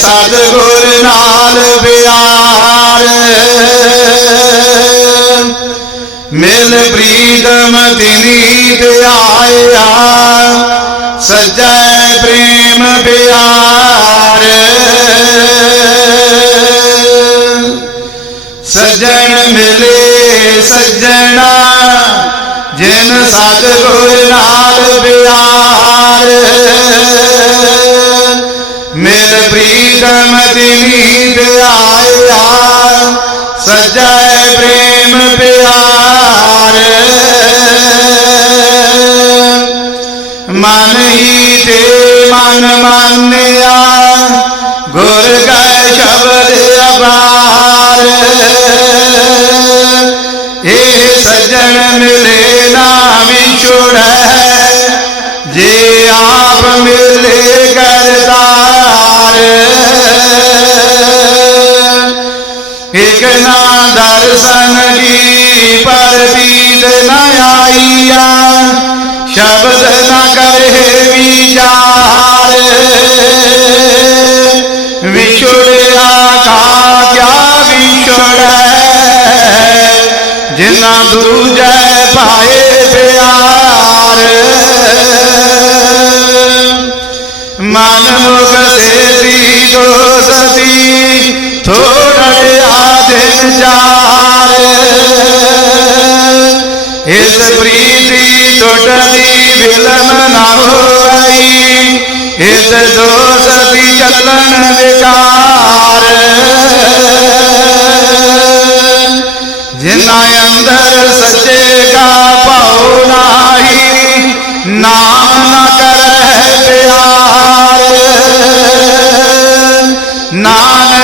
ਸਤਿਗੁਰ ਨਾਲ ਪਿਆਰ। ਮਿਲ ਪ੍ਰੀਤਮ ਤਿਨੀ ਧਿਆਇਆ। ਸਜੈ ਪ੍ਰੇਮ ਪਿਆਰ। ਸਜਣ ਮਿਲੇ ਸਜਣਾ, ਜਿਨ ਸਤਿਗੁਰ ਨਾਲ ਪਿਆਰ। कमदीद आया सजय प्रेम प्यार मन ही दे मन मानया घुर गए शब्द अबार हे सजन मिले नाम छोड़ जे आप मिले। बिना दर्शन की पर बीत न आईया शब्द न करे विचार। विछुड़िया का क्या विछुड़ जिना दूज पाए प्यार। मन मुख से दी दो सती थोड़ा ਚਾਰ ਇਸ ਪ੍ਰੀਤੀ ਟੁੱਟਦੀ ਵਿਲਮ ਨਾ ਹੋਈ ਇਸ ਦੋਸਤੀ ਚੱਲਣ ਵਿਕਾਰ ਜਿਨਾ ਅੰਦਰ ਸੱਚੇ ਕਾ ਭਾਉ ਨਾਹੀ ਨਾਮ ਨ ਕਰੈ ਪਿਆਰ ਨਾਨਕ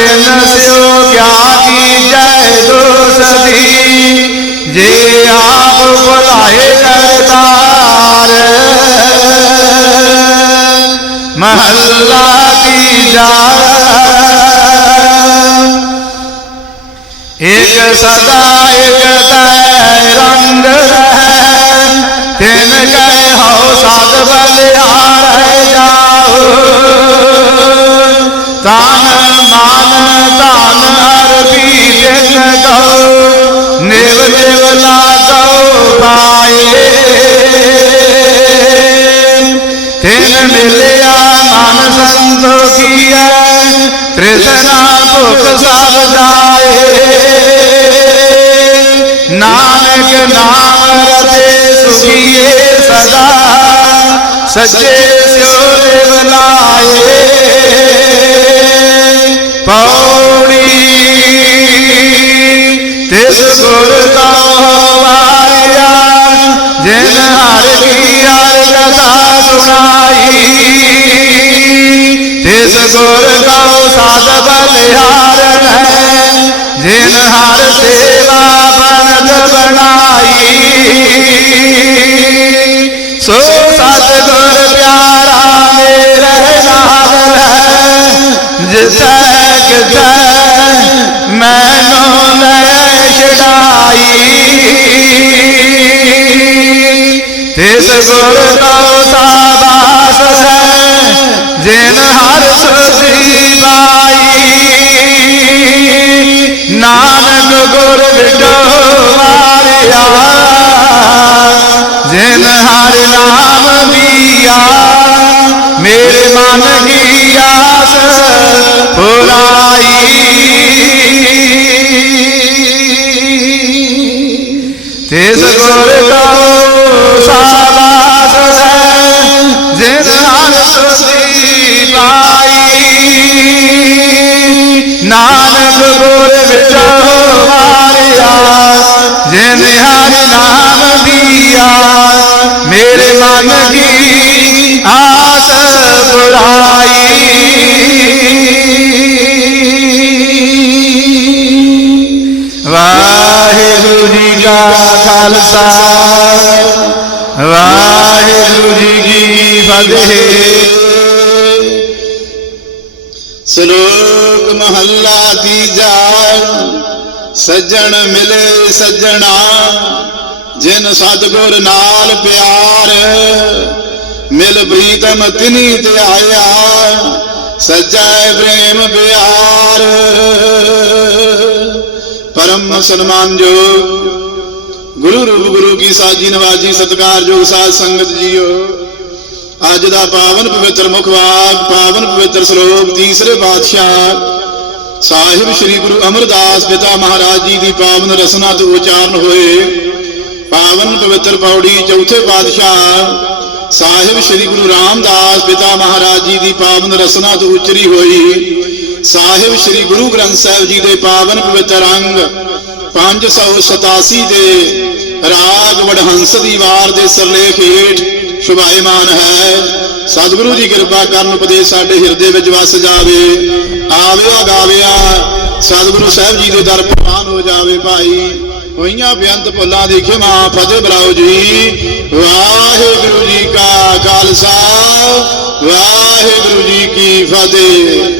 कृष्ण शिव जय दो सदी? जे आप बुलाए महल्ला की जा एक सदा एक रंग है। तिनका उजला पाए तिन मिलया मन संतो किया तृष्णा भुख सब नानक नाम सुखिए सदा, सच्चे स्योर पौ सुर तो आया जिन हर की हर कथा सुनाई तिस गुर तो सद बलिहार है जिन हर सेवा बनत बनाई। सो सतगुर प्यारा मेरे नाल है, जिस मैं ਛਡਾਈ ਤਿਸ ਗੁਰ ਕਉ ਸਾਬਾਸ ਹੈ, ਜਿਨ ਹਰ ਸੁਧੀ ਬਾਈ ਨਾਨਕ ਗੁਰ ਵਿਟੋ ਮਾਰਿਆ ਜਿਨ ਹਰ ਨਾਮ ਦੀਆ। ਮੇਰੇ ਮਨ ਕੀ ਆਸ ਪੁਰਾਈ। इस गुर को शाबाश है जिन पाई, नानक गुर विचो जिन हर नाम दिया, मेरे मन की आस बुराई। वाहे का ਖਾਲਸਾ। ਵਾਹਿਗੁਰੂ ਜੀ ਕੀ ਫਤਿਹ। ਸ਼ਲੋਕ ਮਹੱਲਾ ਤੀਜਾ। ਸੱਜਣ ਮਿਲੇ ਸੱਜਣਾ, ਜਿਨ ਸਤਗੁਰ ਨਾਲ ਪਿਆਰ। ਮਿਲ ਪ੍ਰੀਤਮ ਤਿਨੀ ਤੇ ਆਇਆ ਸੱਜੈ ਪ੍ਰੇਮ ਪਿਆਰ ਪਰਮ ਸਨਮਾਨਯੋਗ ਗੁਰੂ ਰੂਪ ਗੁਰੂ ਕੀ ਸਾਜੀ ਨਵਾਜੀ ਸਤਿਕਾਰਯੋਗ ਸਾਧ ਸੰਗਤ ਜੀਓ। ਅੱਜ ਦਾ ਪਾਵਨ ਪਵਿੱਤਰ ਮੁਖਵਾਕ ਪਾਵਨ ਪਵਿੱਤਰ ਸ਼ਲੋਕ, ਤੀਸਰੇ ਪਾਤਸ਼ਾਹ ਸਾਹਿਬ ਸ੍ਰੀ ਗੁਰੂ ਅਮਰਦਾਸ ਪਿਤਾ ਮਹਾਰਾਜ ਜੀ ਦੀ ਪਾਵਨ ਰਸਨਾ ਤੋਂ ਉਚਾਰਨ ਹੋਏ। ਪਾਵਨ ਪਵਿੱਤਰ ਪੌੜੀ ਚੌਥੇ ਪਾਤਸ਼ਾਹ ਸਾਹਿਬ ਸ੍ਰੀ ਗੁਰੂ ਰਾਮਦਾਸ ਪਿਤਾ ਮਹਾਰਾਜ ਜੀ ਦੀ ਪਾਵਨ ਰਸਨਾ ਤੋਂ ਉਚਰੀ ਹੋਈ। ਸਾਹਿਬ ਸ੍ਰੀ ਗੁਰੂ ਗ੍ਰੰਥ ਸਾਹਿਬ ਜੀ ਦੇ ਪਾਵਨ ਪਵਿੱਤਰ ਅੰਗ 587 ਦੇ ਰਾਗ ਵਡਹੰਸ ਦੀ ਵਾਰ ਦੇ ਸਰਲੇਖ ਹੇਠ ਸ਼ੁਭਾਇਮਾਨ ਹੈ। ਸਤਿਗੁਰੂ ਜੀ ਕਿਰਪਾ ਕਰਨ ਉਪਦੇਸ਼ ਸਾਡੇ ਹਿਰਦੇ ਵਿੱਚ ਵਸ ਜਾਵੇ। ਆਵਿਆ ਗਾਵਿਆ, ਸਤਿਗੁਰੂ ਸਾਹਿਬ ਜੀ ਦੇ ਦਰ ਪ੍ਰਵਾਨ ਹੋ ਜਾਵੇ ਭਾਈ। ਹੋਈਆਂ ਬੇਅੰਤ ਭੁੱਲਾਂ ਦੀ ਖਿਮਾ ਫਤਿਹ ਬਲਾਓ ਜੀ। ਵਾਹਿਗੁਰੂ ਜੀ ਕਾ ਖਾਲਸਾ, ਵਾਹਿਗੁਰੂ ਜੀ ਕੀ ਫਤਿਹ।